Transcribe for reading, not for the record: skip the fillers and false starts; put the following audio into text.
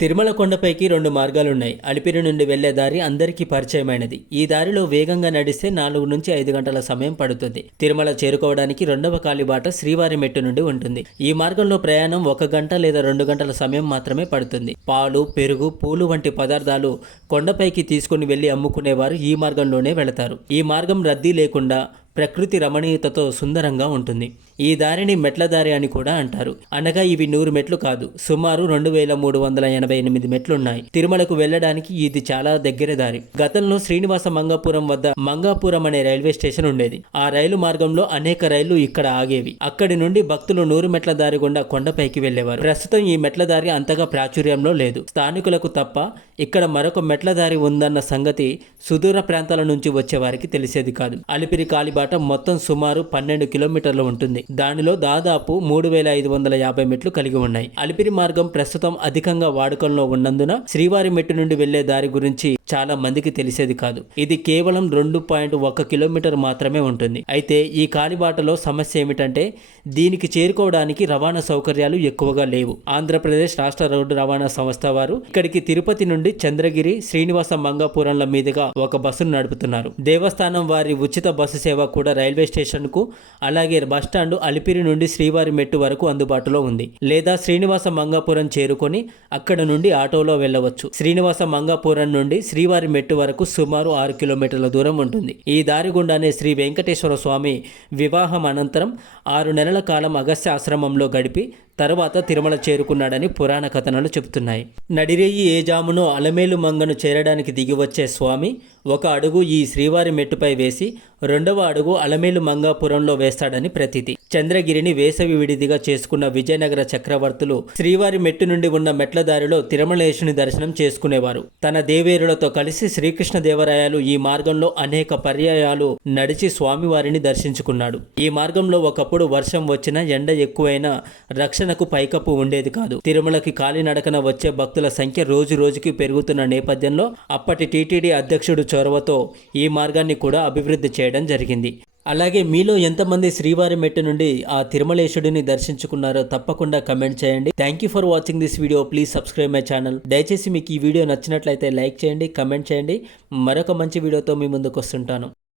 తిరుమల కొండపైకి 2 మార్గాలున్నాయి. అలిపిరి నుండి వెళ్లే దారి అందరికీ పరిచయమైనది. ఈ దారిలో వేగంగా నడిస్తే 4-5 గంటల సమయం పడుతుంది. తిరుమల చేరుకోవడానికి రెండవ కాలిబాట శ్రీవారి మెట్టు నుండి ఉంటుంది. ఈ మార్గంలో ప్రయాణం 1 గంట లేదా 2 గంటల సమయం మాత్రమే పడుతుంది. పాలు, పెరుగు, పూలు వంటి పదార్థాలు కొండపైకి తీసుకుని వెళ్లి అమ్ముకునేవారు ఈ మార్గంలోనే వెళతారు. ఈ మార్గం రద్దీ లేకుండా ప్రకృతి రమణీయతతో సుందరంగా ఉంటుంది. ఈ దారిని మెట్ల దారి అని కూడా అంటారు. అనగా ఇవి 100 మెట్లు కాదు, సుమారు 2388 మెట్లున్నాయి. తిరుమలకు వెళ్లడానికి ఇది చాలా దగ్గర దారి. గతంలో శ్రీనివాస మంగాపురం వద్ద మంగాపురం అనే రైల్వే స్టేషన్ ఉండేది. ఆ రైలు మార్గంలో అనేక రైళ్లు ఇక్కడ ఆగేవి. అక్కడి నుండి భక్తులు 100 మెట్ల దారి గుండా కొండపైకి వెళ్లేవారు. ప్రస్తుతం ఈ మెట్ల దారి అంతగా ప్రాచుర్యంలో లేదు. స్థానికులకు తప్ప ఇక్కడ మరొక మెట్ల దారి ఉందన్న సంగతి సుదూర ప్రాంతాల నుంచి వచ్చే వారికి తెలిసేది కాదు. అలిపిరి కాలిబాట మొత్తం సుమారు 12 కిలోమీటర్లు ఉంటుంది. దానిలో దాదాపు 3550 మెట్లు కలిగి ఉన్నాయి. అలిపిరి మార్గం ప్రస్తుతం అధికంగా వాడుకలో ఉన్నందున శ్రీవారి మెట్టు నుండి వెళ్లే దారి గురించి చాలా మందికి తెలిసేది కాదు. ఇది కేవలం 2.1 కిలోమీటర్ మాత్రమే ఉంటుంది. అయితే ఈ కాలిబాటలో సమస్య ఏమిటంటే దీనికి చేరుకోవడానికి రవాణా సౌకర్యాలు ఎక్కువగా లేవు. ఆంధ్రప్రదేశ్ రాష్ట్ర రోడ్డు రవాణా సంస్థ వారు ఇక్కడికి తిరుపతి నుండి చంద్రగిరి, శ్రీనివాస మంగాపురంల మీదుగా ఒక బస్సును నడుపుతున్నారు. దేవస్థానం వారి ఉచిత బస్సు సేవ కూడా రైల్వే స్టేషన్ కు అలాగే బస్టాండ్ అలిపిరి నుండి శ్రీవారి మెట్టు వరకు అందుబాటులో ఉంది. లేదా శ్రీనివాస మంగాపురం చేరుకొని అక్కడ నుండి ఆటోలో వెళ్ళవచ్చు. శ్రీనివాస మంగాపురం నుండి శ్రీవారి మెట్టు వరకు సుమారు 6 కిలోమీటర్ల దూరం ఉంటుంది. ఈ దారి గుండానే శ్రీ వెంకటేశ్వర స్వామి వివాహం అనంతరం 6 నెలల కాలం అగస్త్య ఆశ్రమంలో గడిపి తరువాత తిరుమల చేరుకున్నాడని పురాణ కథనాలు చెబుతున్నాయి. నడిరేయి ఏ జామునో అలమేలు మంగను చేరడానికి దిగివచ్చే స్వామి ఒక అడుగు ఈ శ్రీవారి మెట్టుపై వేసి రెండవ అడుగు అలమేలు మంగాపురంలో వేస్తాడని ప్రతీతి. చంద్రగిరిని వేసవి విడిదిగా చేసుకున్న విజయనగర చక్రవర్తులు శ్రీవారి మెట్టు నుండి ఉన్న మెట్ల దారిలో తిరుమలేశుని దర్శనం చేసుకునేవారు. తన దేవేరులతో కలిసి శ్రీకృష్ణదేవరాయలు ఈ మార్గంలో అనేక పర్యాయాలు నడిచి స్వామివారిని దర్శించుకున్నాడు. ఈ మార్గంలో ఒకప్పుడు వర్షం వచ్చినా ఎండ ఎక్కువైనా రక్షణకు పైకప్పు ఉండేది కాదు. తిరుమలకి కాలినడకన వచ్చే భక్తుల సంఖ్య రోజు రోజుకి పెరుగుతున్న నేపథ్యంలో అప్పటి టీటీడీ అధ్యక్షుడు చొరవతో ఈ మార్గాన్ని కూడా అభివృద్ధి చేయడం జరిగింది. అలాగే మీలో ఎంతమంది శ్రీవారి మెట్టు నుండి ఆ తిరుమలేశుడిని దర్శించుకున్నారో తప్పకుండా కమెంట్ చేయండి. Thank you for watching this video. Please subscribe my channel. దయచేసి మీకు ఈ వీడియో నచ్చినట్లయితే లైక్ చేయండి, కమెంట్ చేయండి. మరొక మంచి వీడియోతో మీ ముందుకు వస్తుంటాను.